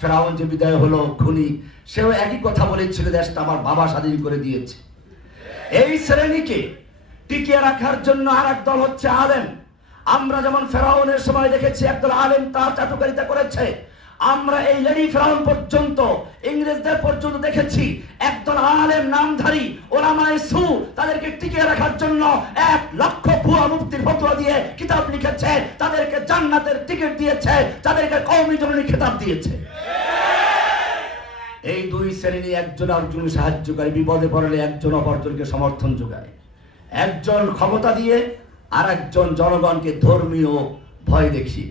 ফেরাউন যে বিদায় হলো, খুনি, সেও একই কথা বলেছিল দেশটা আমার বাবা স্বাধীন করে দিয়েছে। এই শ্রেণীকে টিকিয়ে রাখার জন্য আর এক দল হচ্ছে আলেম। আমরা যেমন ফেরাউনের সময় দেখেছি, একদল আলেম তার চাটুকারিতা করেছে। আমরা এই লেডি ফেরাউন পর্যন্ত, ইংরেজদের পর্যন্ত দেখেছি, একদল আলেম নামধারী ওলামায় সু তাদেরকে টিকিয়ে রাখার জন্য এক লক্ষ ভুয়া মুক্তির ফতোয়া দিয়ে কিতাব লিখেছে, তাদেরকে জান্নাতের টিকিট দিয়েছে, তাদেরকে কৌমি খেতাব দিয়েছে। এই দুই শ্রেণি একজন আরেকজন সাহায্য করে, বিপদে পড়লে একজন অপরজনকে সমর্থন যোগায়। একজন ক্ষমতা দিয়ে আর একজন জনগণকে ধর্মীয় ভয় দেখিয়ে।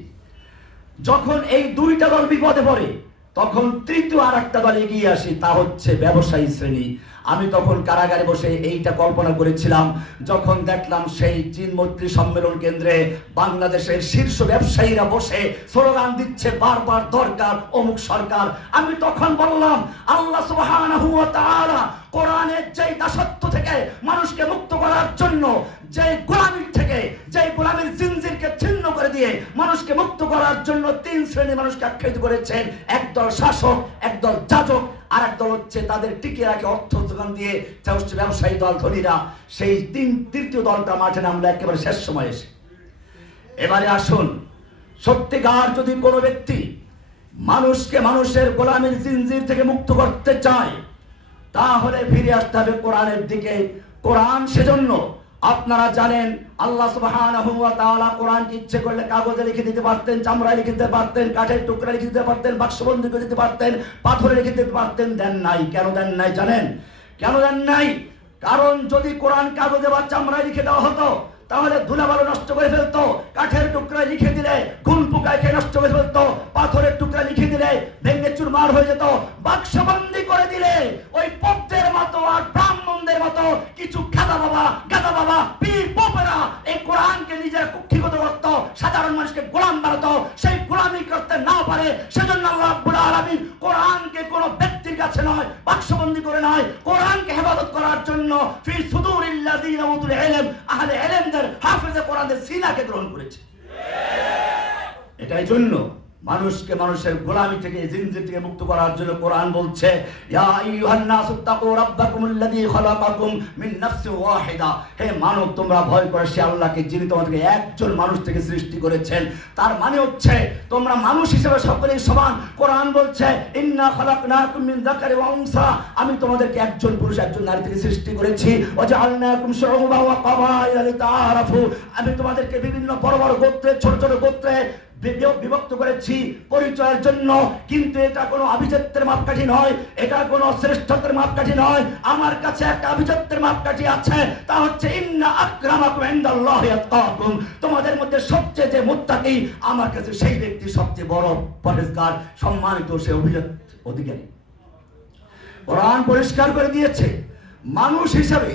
যখন এই দুইটা দল বিপদে পড়ে তখন তৃতীয় আর একটা দল এগিয়ে আসে, তা হচ্ছে ব্যবসায়ী শ্রেণি। আমি তখন কারাগারে বসে এইটা কল্পনা করেছিলাম, যখন দেখলাম সেই চীন মৈত্রী সম্মেলন কেন্দ্রে বাংলাদেশের শীর্ষ ব্যবসায়ীরা বসে স্লোগান দিচ্ছে, বারবার দরকার, অমুক সরকার। আমি তখন বললাম, আল্লাহ সুবহানাহু ওয়া তাআলা কোরআনের যেই দাসত্ব থেকে মানুষকে মুক্ত করার জন্য যে গোলামির থেকে যে গোলামির জিনজিরকে দিয়ে মানুষকে মুক্ত করার জন্য তিন শ্রেণি মানুষকে আখ্যায়িত করেছেন। একদল শাসক একদল যাজক, আর একদল হচ্ছে তাদের টিকিয়ে রাখে অর্থ যোগান দিয়ে ব্যবসায়ী দল ধনীরা। সেই তিন, তৃতীয় দলটা মাঠে নামলো একেবারে শেষ সময় এসে। এবারে আসুন, সত্যিকার যদি কোনো ব্যক্তি মানুষকে মানুষের গোলামির জিনজির থেকে মুক্ত করতে চায়, তাহলে ফিরে আসতে হবে কোরআনের দিকে। কোরআন সেজন্য আপনারা জানেন, আল্লাহ সুবহানাহু ওয়া তাআলা কোরআন ইচ্ছে করলে কাগজে লিখে দিতে পারতেন, চামড়ায় লিখে দিতে পারতেন, কাঠের টুকরা লিখে দিতে পারতেন, বাক্সবন্দি করে দিতে পারতেন, পাথরে লিখে দিতে পারতেন, দেন নাই। কেন দেন নাই জানেন? কেন দেন নাই? কারণ যদি কোরআন কাগজে বা চামড়ায় লিখে দেওয়া হতো, তাহলে ধুলাবালু নষ্ট করে ফেলতো, কাঠের টুকরা লিখে দিলে গুণ পোকায় খেয়ে নষ্ট করে ফেলতো, পাথরের টুকরা লিখে দিলে ভেঙে চুরমার হয়ে যেত, বাক্সবন্দি করে দিলে ওই পদ্মের মতো আর ব্রাহ্মণদের মতো কিছু গাদা বাবা পীর পোপেরা, এই কোরআনকে নিজের কুক্ষিগত করতো, সাধারণ মানুষকে গোলাম বানাতো, সেই গোলামি করতে না পারে, সেজন্য আল্লাহ রাব্বুল আলামিন কোরআনকে কোনো ব্যক্তির কাছে নয়, বাক্সবন্দি করে নয় কোরআনকে হেফাজত করার জন্য ফি সুদুরিল্লাযিনা উতুল ইলম, আহলে ইলমদের হাফেজে কোরআনের সিনাকে গ্রহণ করেছে। এটাই জন্য মানুষকে, মানুষের গোলামি থেকে জিনজির থেকে মুক্ত করার জন্য কোরআন বলছে হে মানব, তোমরা ভয় সে আল্লাহকে, যিনি তোমাদেরকে একজন মানুষ থেকে সৃষ্টি করেছেন। তার মানে হচ্ছে, তোমরা মানুষ হিসেবে সকলেই সমান। কোরআন বলছে, ইন্না মিন যাকারি ওয়া উনসা। আমি তোমাদেরকে একজন পুরুষ, একজন নারী থেকে সৃষ্টি করেছি। ওয়া জাআলনাকুম শুউবা ওয়া লিতাআরাফু। আমি তোমাদেরকে বিভিন্ন বড় বড় গোত্রে, ছোট ছোট গোত্রে বিভক্ত করেছি পরিচয়ের জন্য। কিন্তু এটা কোনো আভিজাত্যের মাপকাঠি নয়, এটা কোনো শ্রেষ্ঠত্বের মাপকাঠি নয়। আমার কাছে একটা আভিজাত্যের মাপকাঠি আছে, তা হচ্ছে ইন্না আকরামাকুম ইনদাল্লাহি তোমাদের মধ্যে সবচেয়ে যে মুত্তাকি, আমার কাছে সেই ব্যক্তি সবচেয়ে বড় পরেশগার সম্মানিত সে অভিজাত অধিকারী। কোরআন পরিষ্কার করে দিয়েছে, মানুষ হিসাবে